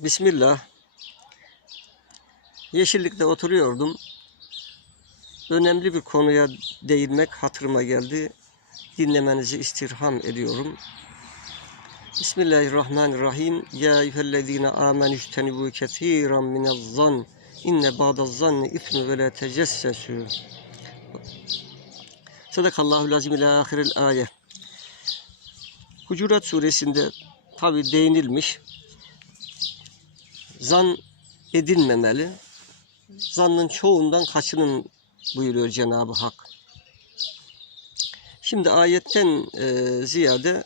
Bismillah. Yeşillikte oturuyordum. Önemli bir konuya değinmek hatırıma geldi. Dinlemenizi istirham ediyorum. Bismillahirrahmanirrahim. Ya eyyühellezine amenu iştenibu kethiran minel-zan. İnne ba'daz-zanni ismu ve la tecessesu. Sadakallahu lazim ila ahiril ayet. Hucurat suresinde tabi değinilmiş. Zan edilmemeli. Zannın çoğundan kaçının buyuruyor Cenab-ı Hak. Şimdi ayetten e, ziyade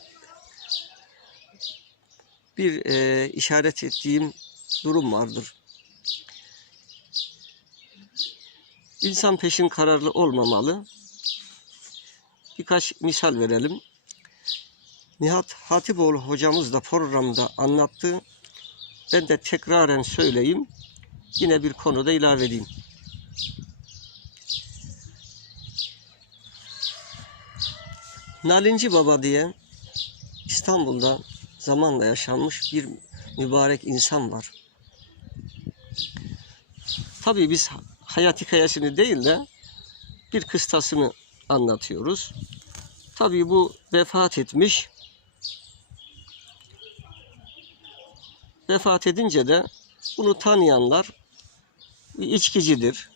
bir e, işaret ettiğim durum vardır. İnsan peşin kararlı olmamalı. Birkaç misal verelim. Nihat Hatipoğlu hocamız da programda anlattı. Ben de tekraren söyleyeyim. Yine bir konuda ilave edeyim. Nalinci Baba diye İstanbul'da zamanla yaşanmış bir mübarek insan var. Tabii biz hayat hikayesini değil de bir kıstasını anlatıyoruz. Tabii bu vefat etmiş. Vefat edince de bunu tanıyanlar bir içkicidir.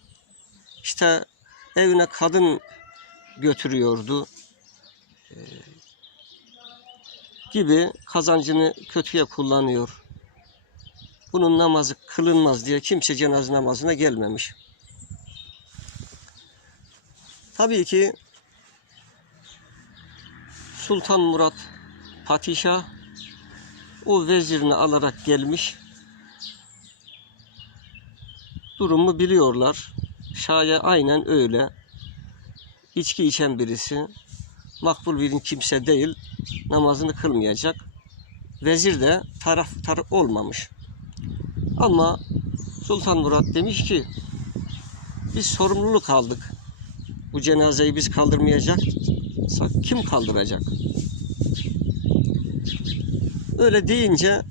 İşte evine kadın götürüyordu Ee, gibi kazancını kötüye kullanıyor. Bunun namazı kılınmaz diye kimse cenaze namazına gelmemiş. Tabii ki Sultan Murat Padişah o vezirini alarak gelmiş. Durumu biliyorlar. Şaya aynen öyle. İçki içen birisi. Makbul bir kimse değil. Namazını kılmayacak. Vezir de taraftar olmamış. Ama Sultan Murat demiş ki biz sorumluluk aldık. Bu cenazeyi biz kaldırmayacak. Kim kaldıracak? Öyle deyince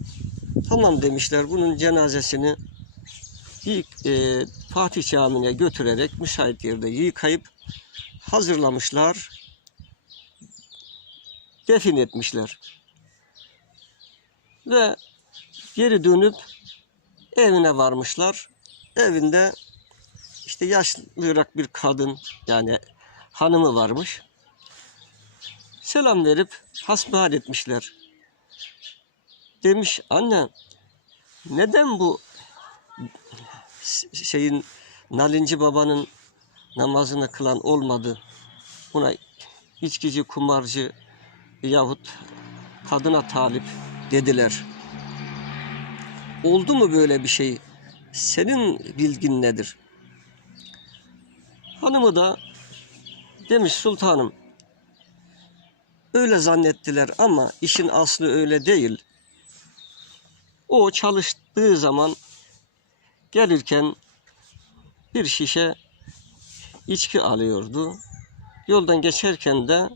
tamam demişler bunun cenazesini yık- e, Fatih Camii'ne götürerek müsait yerde yıkayıp hazırlamışlar. Defin etmişler. Ve geri dönüp evine varmışlar. Evinde işte yaşlırak bir kadın yani hanımı varmış. Selam verip hasbihal etmişler. Demiş anne neden bu şeyin Nalinci babanın namazını kılan olmadı? Buna içkici, kumarcı yahut kadına talip dediler. Oldu mu böyle bir şey? Senin bilgin nedir? Hanımı da demiş sultanım öyle zannettiler ama işin aslı öyle değil. O çalıştığı zaman gelirken bir şişe içki alıyordu. Yoldan geçerken de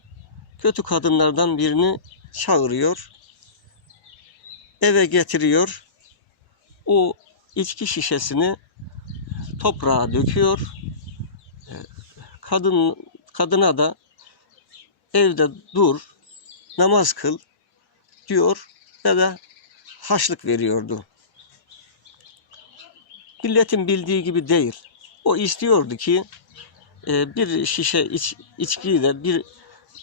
kötü kadınlardan birini çağırıyor. Eve getiriyor. O içki şişesini toprağa döküyor. Ee, Kadın kadına da evde dur, namaz kıl diyor ve de haşlık veriyordu. Milletin bildiği gibi değil. O istiyordu ki e, bir şişe iç, içkiyi de bir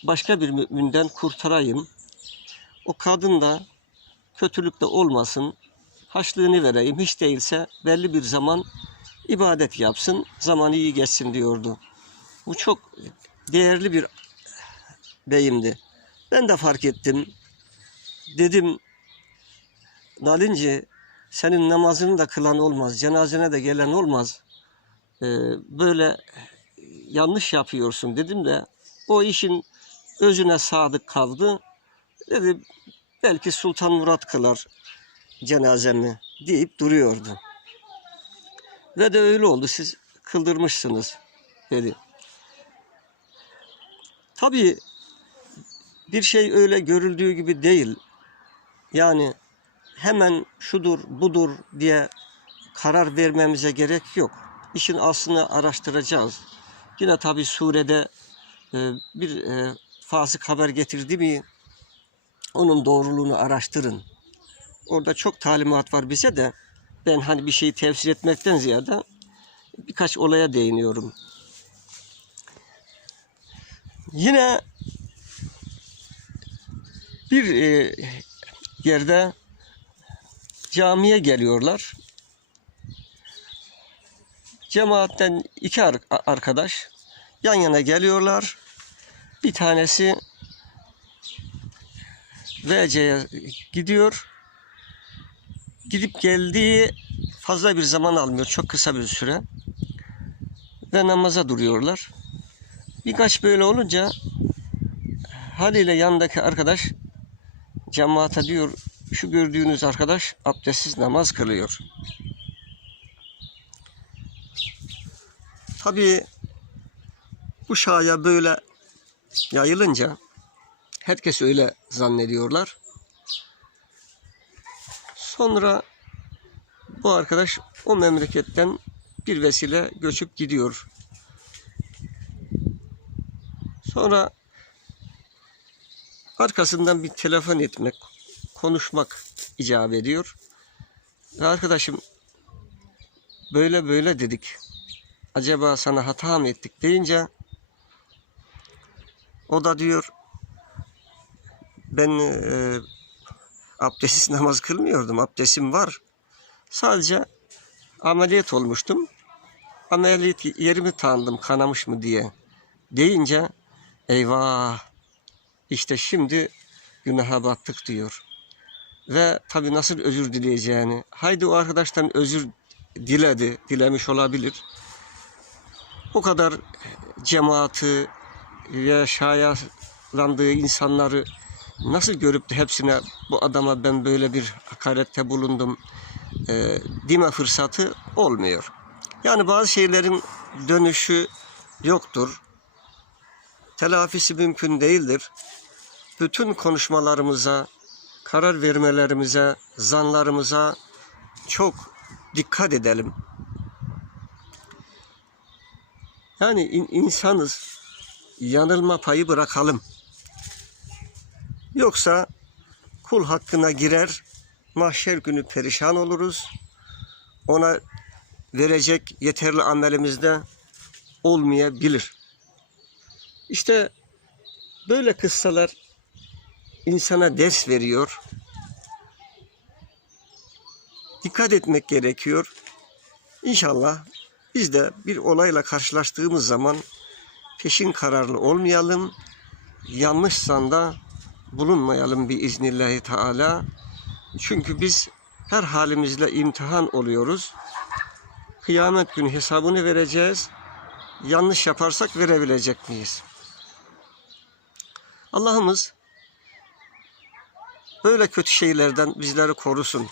başka bir müminden kurtarayım. O kadın da kötülükte olmasın, haşlığını vereyim. Hiç değilse belli bir zaman ibadet yapsın, zaman iyi geçsin diyordu. Bu çok değerli bir deyimdi. Ben de fark ettim. Dedim Nalinci senin namazını da kılan olmaz, cenazene de gelen olmaz. Ee, böyle yanlış yapıyorsun dedim de o işin özüne sadık kaldı. Dedi belki Sultan Murat kılar cenazemi deyip duruyordu. Ve de öyle oldu siz kıldırmışsınız dedi. Tabii bir şey öyle görüldüğü gibi değil. Yani hemen şudur budur diye karar vermemize gerek yok. İşin aslını araştıracağız. Yine tabi surede e, bir e, fasık haber getirdi mi onun doğruluğunu araştırın. Orada çok talimat var bize de ben hani bir şeyi tefsir etmekten ziyade birkaç olaya değiniyorum. Yine bir e, yerde camiye geliyorlar. Cemaatten iki ar- arkadaş yan yana geliyorlar. Bir tanesi VC'ye gidiyor. Gidip geldiği fazla bir zaman almıyor. Çok kısa bir süre. Ve namaza duruyorlar. Birkaç böyle olunca haliyle yanındaki arkadaş cemaate diyor şu gördüğünüz arkadaş abdestsiz namaz kılıyor. Tabii bu şaya böyle yayılınca herkes öyle zannediyorlar. Sonra bu arkadaş o memleketten bir vesile göçüp gidiyor. Sonra arkasından bir telefon etmek, konuşmak icap ediyor. Ve arkadaşım böyle böyle dedik. Acaba sana hata mı ettik deyince o da diyor ben e, abdestsiz namaz kılmıyordum. Abdestim var. Sadece ameliyat olmuştum. Ameliyat yerimi tanıdım kanamış mı diye deyince eyvah işte şimdi günaha battık diyor. Ve tabii nasıl özür dileyeceğini. Haydi o arkadaştan özür diledi, dilemiş olabilir. O kadar cemaati ve şayalandığı insanları nasıl görüp de hepsine bu adama ben böyle bir hakarette bulundum e, deme fırsatı olmuyor. Yani bazı şeylerin dönüşü yoktur. Telafisi mümkün değildir. Bütün konuşmalarımıza, karar vermelerimize, zanlarımıza çok dikkat edelim. Yani in- insanız. Yanılma payı bırakalım. Yoksa kul hakkına girer, mahşer günü perişan oluruz. Ona verecek yeterli amelimizde olmayabilir. İşte böyle kıssalar insana ders veriyor. Dikkat etmek gerekiyor. İnşallah biz de bir olayla karşılaştığımız zaman peşin kararlı olmayalım. Yanlışsan da bulunmayalım bir iznillahi teala. Çünkü biz her halimizle imtihan oluyoruz. Kıyamet günü hesabını vereceğiz. Yanlış yaparsak verebilecek miyiz? Allah'ımız böyle kötü şeylerden bizleri korusun.